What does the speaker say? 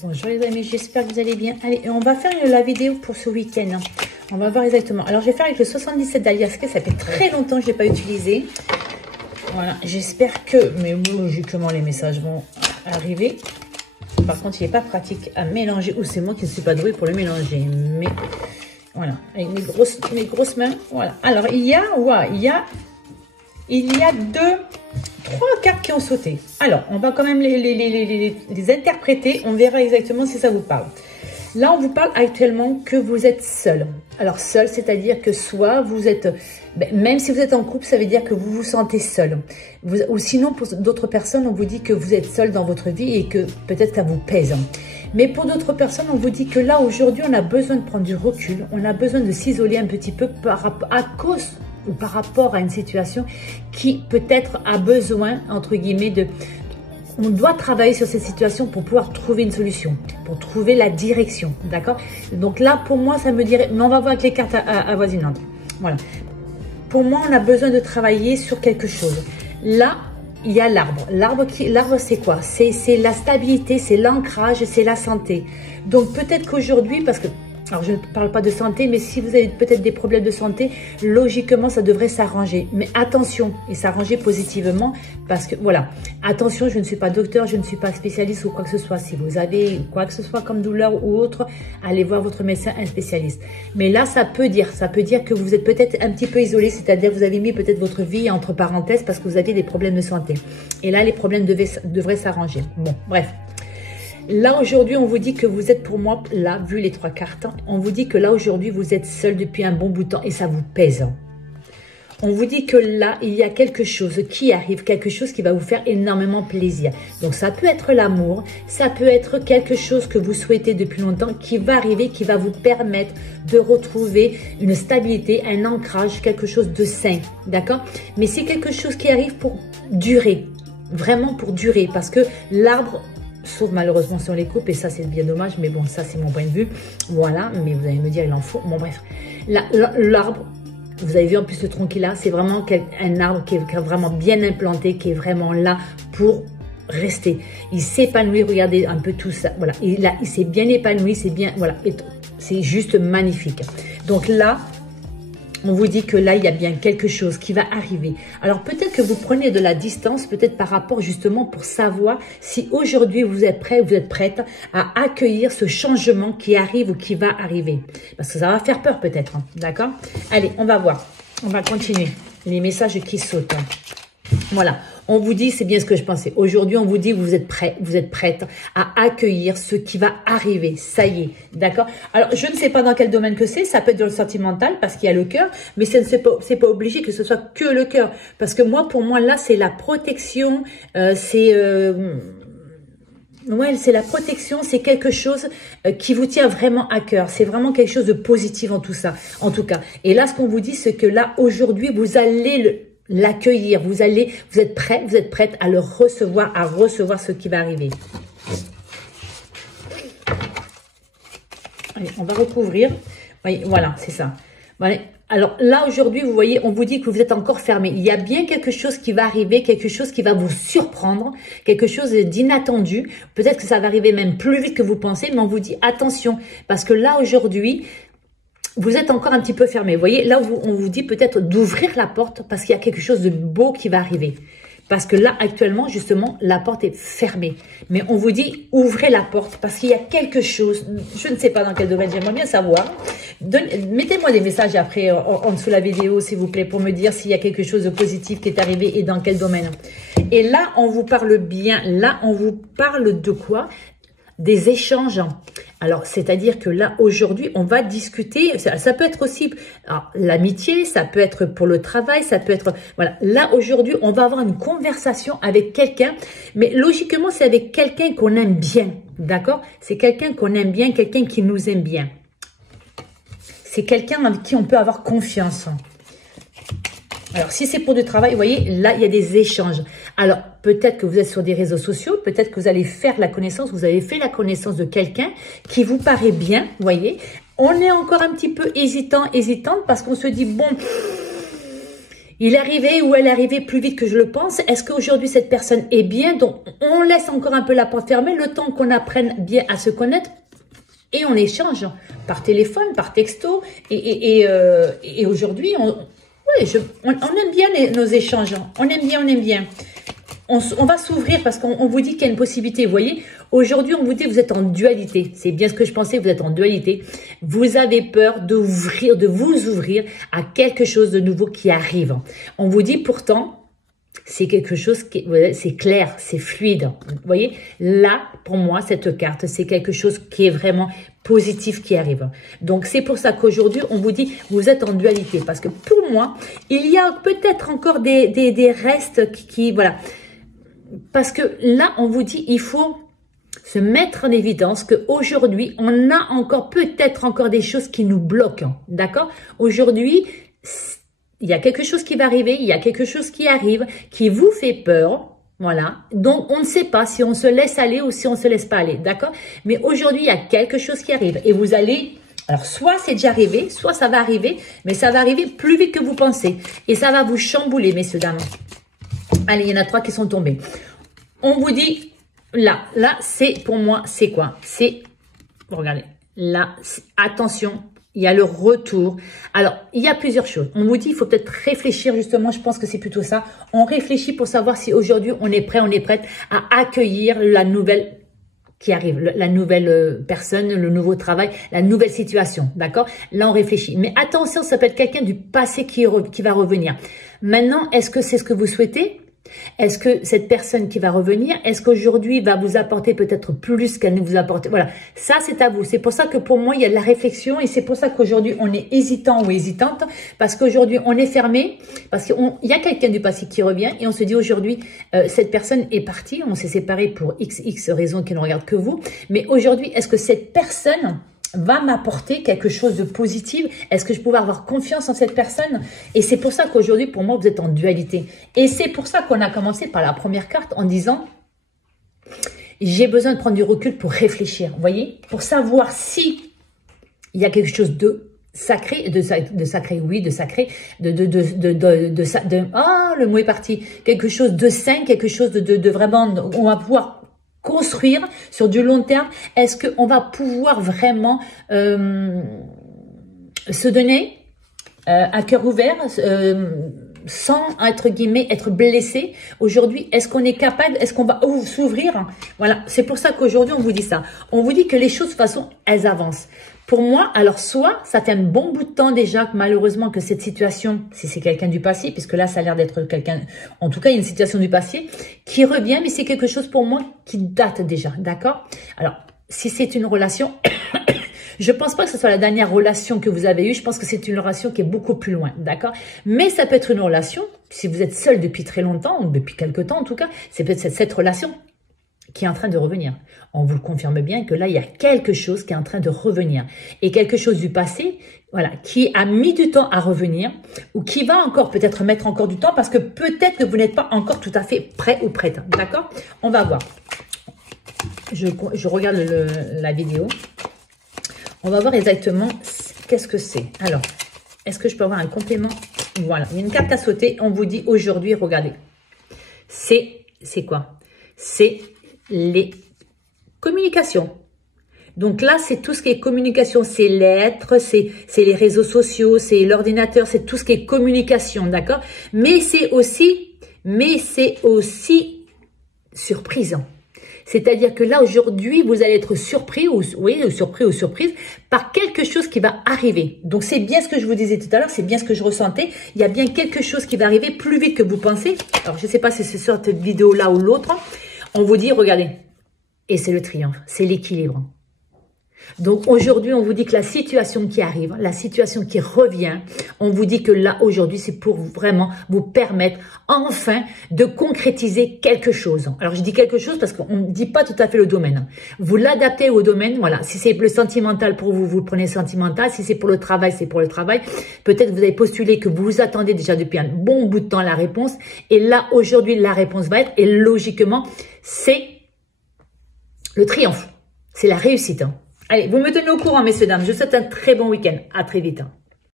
Bonjour les amis, j'espère que vous allez bien. Allez, on va faire la vidéo pour ce week-end. On va voir exactement. Alors, je vais faire avec le 77 d'Aliasca. Ça fait très longtemps que je n'ai pas utilisé. Voilà, j'espère que, mais logiquement, les messages vont arriver. Par contre, il n'est pas pratique à mélanger. Ou c'est moi qui ne suis pas douée pour le mélanger. Mais voilà, avec mes grosses mains. Voilà. Alors, il y a 3 cartes qui ont sauté. Alors, on va quand même les interpréter. On verra exactement si ça vous parle. Là, on vous parle actuellement que vous êtes seul. Alors, seul, c'est-à-dire que soit vous êtes... même si vous êtes en couple, ça veut dire que vous vous sentez seul. Ou sinon, pour d'autres personnes, on vous dit que vous êtes seul dans votre vie et que peut-être ça vous pèse. Mais pour d'autres personnes, on vous dit que là, aujourd'hui, on a besoin de prendre du recul. On a besoin de s'isoler un petit peu à cause ou par rapport à une situation qui peut-être a besoin, entre guillemets, de... On doit travailler sur cette situation pour pouvoir trouver une solution, pour trouver la direction, d'accord? Donc là, pour moi, ça me dirait... Mais on va voir avec les cartes avoisinantes. Voilà. Pour moi, on a besoin de travailler sur quelque chose. Là, il y a l'arbre. L'arbre, c'est quoi? C'est la stabilité, c'est l'ancrage, c'est la santé. Donc peut-être qu'aujourd'hui, parce que... Alors, je ne parle pas de santé, mais si vous avez peut-être des problèmes de santé, logiquement, ça devrait s'arranger. Mais attention, et s'arranger positivement, parce que, voilà, attention, je ne suis pas docteur, je ne suis pas spécialiste ou quoi que ce soit. Si vous avez quoi que ce soit comme douleur ou autre, allez voir votre médecin, un spécialiste. Mais là, ça peut dire que vous êtes peut-être un petit peu isolé, c'est-à-dire vous avez mis peut-être votre vie entre parenthèses parce que vous aviez des problèmes de santé. Et là, les problèmes devraient s'arranger. Bon, bref. Là, aujourd'hui, on vous dit que vous êtes pour moi, là, vu les 3 cartes, on vous dit que là, aujourd'hui, vous êtes seul depuis un bon bout de temps et ça vous pèse. On vous dit que là, il y a quelque chose qui arrive, quelque chose qui va vous faire énormément plaisir. Donc, ça peut être l'amour, ça peut être quelque chose que vous souhaitez depuis longtemps qui va arriver, qui va vous permettre de retrouver une stabilité, un ancrage, quelque chose de sain, d'accord? Mais c'est quelque chose qui arrive pour durer, vraiment pour durer, parce que l'arbre... Sauf malheureusement si on les coupe, et ça c'est bien dommage, mais bon, ça c'est mon point de vue. Voilà, mais vous allez me dire, il en faut. Bon, bref. L'arbre, vous avez vu en plus le tronc qu'il a, c'est vraiment un arbre qui est vraiment bien implanté, qui est vraiment là pour rester. Il s'épanouit, regardez un peu tout ça. Voilà, il s'est bien épanoui, c'est bien, voilà, c'est juste magnifique. Donc là, on vous dit que là, il y a bien quelque chose qui va arriver. Alors, peut-être que vous prenez de la distance, peut-être par rapport justement pour savoir si aujourd'hui vous êtes prêt, vous êtes prête à accueillir ce changement qui arrive ou qui va arriver. Parce que ça va faire peur peut-être, hein, d'accord? Allez, on va voir. On va continuer. Les messages qui sautent. Voilà, on vous dit, c'est bien ce que je pensais. Aujourd'hui, on vous dit, vous êtes prêts, vous êtes prête à accueillir ce qui va arriver. Ça y est, d'accord? Alors, je ne sais pas dans quel domaine que c'est. Ça peut être dans le sentimental parce qu'il y a le cœur, mais c'est pas obligé que ce soit que le cœur. Parce que moi, pour moi, là, c'est la protection, ouais, c'est la protection, c'est quelque chose qui vous tient vraiment à cœur. C'est vraiment quelque chose de positif en tout ça, en tout cas. Et là, ce qu'on vous dit, c'est que là, aujourd'hui, vous allez l'accueillir, vous êtes prêt, vous êtes prête à le recevoir, à recevoir ce qui va arriver. Allez, on va recouvrir. Oui, voilà, c'est ça. Voilà. Alors là, aujourd'hui, vous voyez, on vous dit que vous êtes encore fermé. Il y a bien quelque chose qui va arriver, quelque chose qui va vous surprendre, quelque chose d'inattendu. Peut-être que ça va arriver même plus vite que vous pensez, mais on vous dit attention, parce que là, aujourd'hui, vous êtes encore un petit peu fermé. Vous voyez, là, on vous dit peut-être d'ouvrir la porte parce qu'il y a quelque chose de beau qui va arriver. Parce que là, actuellement, justement, la porte est fermée. Mais on vous dit, ouvrez la porte parce qu'il y a quelque chose, je ne sais pas dans quel domaine, j'aimerais bien savoir. Mettez-moi des messages après, en dessous de la vidéo, s'il vous plaît, pour me dire s'il y a quelque chose de positif qui est arrivé et dans quel domaine. Et là, on vous parle bien. Là, on vous parle de quoi? Des échanges. Alors, c'est-à-dire que là, aujourd'hui, on va discuter, ça peut être aussi l'amitié, ça peut être pour le travail, ça peut être... Voilà, là, aujourd'hui, on va avoir une conversation avec quelqu'un, mais logiquement, c'est avec quelqu'un qu'on aime bien, d'accord? C'est quelqu'un qu'on aime bien, quelqu'un qui nous aime bien. C'est quelqu'un avec qui on peut avoir confiance. Alors, si c'est pour du travail, vous voyez, là, il y a des échanges. Alors, peut-être que vous êtes sur des réseaux sociaux, peut-être que vous allez faire la connaissance, vous avez fait la connaissance de quelqu'un qui vous paraît bien, vous voyez. On est encore un petit peu hésitante, parce qu'on se dit, bon, Il est arrivé ou elle est arrivée plus vite que je le pense. Est-ce qu'aujourd'hui, cette personne est bien? Donc, on laisse encore un peu la porte fermée, le temps qu'on apprenne bien à se connaître. Et on échange par téléphone, par texto. Et aujourd'hui, on aime bien nos échanges. On aime bien. On va s'ouvrir parce qu'on vous dit qu'il y a une possibilité. Vous voyez, aujourd'hui, on vous dit que vous êtes en dualité. C'est bien ce que je pensais, vous êtes en dualité. Vous avez peur de vous ouvrir à quelque chose de nouveau qui arrive. On vous dit pourtant, c'est quelque chose qui, c'est clair, c'est fluide. Vous voyez, là, pour moi, cette carte, c'est quelque chose qui est vraiment positif qui arrive. Donc, c'est pour ça qu'aujourd'hui, on vous dit, vous êtes en dualité. Parce que pour moi, il y a peut-être encore des restes qui voilà. Parce que là, on vous dit, il faut se mettre en évidence qu'aujourd'hui, on a encore peut-être encore des choses qui nous bloquent. D'accord? Aujourd'hui, il y a quelque chose qui va arriver, il y a quelque chose qui arrive, qui vous fait peur. Voilà. Donc, on ne sait pas si on se laisse aller ou si on ne se laisse pas aller. D'accord? Mais aujourd'hui, il y a quelque chose qui arrive. Et vous allez... Alors, soit c'est déjà arrivé, soit ça va arriver, mais ça va arriver plus vite que vous pensez. Et ça va vous chambouler, messieurs, dames. Allez, il y en a 3 qui sont tombés. On vous dit, là, c'est pour moi, c'est quoi? C'est, regardez, là, attention, il y a le retour. Alors, il y a plusieurs choses. On vous dit, il faut peut-être réfléchir, justement, je pense que c'est plutôt ça. On réfléchit pour savoir si aujourd'hui, on est prête à accueillir la nouvelle qui arrive, la nouvelle personne, le nouveau travail, la nouvelle situation, d'accord? Là, on réfléchit. Mais attention, ça peut être quelqu'un du passé qui va revenir. Maintenant, est-ce que c'est ce que vous souhaitez? Est-ce que cette personne qui va revenir, est-ce qu'aujourd'hui va vous apporter peut-être plus qu'elle ne vous apporte? Voilà, ça c'est à vous. C'est pour ça que pour moi, il y a de la réflexion et c'est pour ça qu'aujourd'hui, on est hésitant ou hésitante parce qu'aujourd'hui, on est fermé parce qu'il y a quelqu'un du passé qui revient et on se dit aujourd'hui, cette personne est partie, on s'est séparé pour XX raisons qui ne regardent que vous. Mais aujourd'hui, est-ce que cette personne va m'apporter quelque chose de positif? Est-ce que je peux avoir confiance en cette personne? Et c'est pour ça qu'aujourd'hui, pour moi, vous êtes en dualité. Et c'est pour ça qu'on a commencé par la première carte en disant j'ai besoin de prendre du recul pour réfléchir, vous voyez? Pour savoir si il y a quelque chose de sacré, de sacré, oui, de sacré, le mot est parti. Quelque chose de sain, quelque chose de vraiment, on va pouvoir construire sur du long terme. Est-ce qu'on va pouvoir vraiment se donner à cœur ouvert sans, entre guillemets, être blessé? Aujourd'hui, est-ce qu'on est capable, est-ce qu'on va s'ouvrir? Voilà, c'est pour ça qu'aujourd'hui, on vous dit ça. On vous dit que les choses, de toute façon, elles avancent. Pour moi, alors soit ça fait un bon bout de temps déjà que malheureusement que cette situation, si c'est quelqu'un du passé, puisque là ça a l'air d'être quelqu'un, en tout cas il y a une situation du passé qui revient, mais c'est quelque chose pour moi qui date déjà, d'accord? Alors, si c'est une relation, je pense pas que ce soit la dernière relation que vous avez eue, je pense que c'est une relation qui est beaucoup plus loin, d'accord? Mais ça peut être une relation, si vous êtes seul depuis très longtemps, ou depuis quelque temps en tout cas, c'est peut-être cette relation qui est en train de revenir. On vous le confirme bien que là, il y a quelque chose qui est en train de revenir. Et quelque chose du passé, voilà, qui a mis du temps à revenir ou qui va encore peut-être mettre encore du temps parce que peut-être que vous n'êtes pas encore tout à fait prêt ou prête. D'accord? On va voir. Je regarde la vidéo. On va voir exactement qu'est-ce que c'est. Alors, est-ce que je peux avoir un complément? Voilà, il y a une carte à sauter. On vous dit aujourd'hui, regardez. C'est quoi? C'est les communications. Donc là, c'est tout ce qui est communication, c'est l'être, c'est les réseaux sociaux, c'est l'ordinateur, c'est tout ce qui est communication, d'accord? Mais c'est aussi surprisant. C'est-à-dire que là, aujourd'hui, vous allez être surpris ou surprise par quelque chose qui va arriver. Donc, c'est bien ce que je vous disais tout à l'heure, c'est bien ce que je ressentais. Il y a bien quelque chose qui va arriver plus vite que vous pensez. Alors, je ne sais pas si c'est sur cette vidéo-là ou l'autre. On vous dit, regardez, et c'est le triomphe, c'est l'équilibre. Donc aujourd'hui, on vous dit que la situation qui arrive, la situation qui revient, on vous dit que là, aujourd'hui, c'est pour vraiment vous permettre enfin de concrétiser quelque chose. Alors, je dis quelque chose parce qu'on ne dit pas tout à fait le domaine. Vous l'adaptez au domaine, voilà. Si c'est le sentimental pour vous, vous le prenez sentimental. Si c'est pour le travail, c'est pour le travail. Peut-être que vous avez postulé que vous vous attendez déjà depuis un bon bout de temps la réponse. Et là, aujourd'hui, la réponse va être, et logiquement, c'est le triomphe. C'est la réussite. Allez, vous me tenez au courant, messieurs, dames. Je vous souhaite un très bon week-end. À très vite.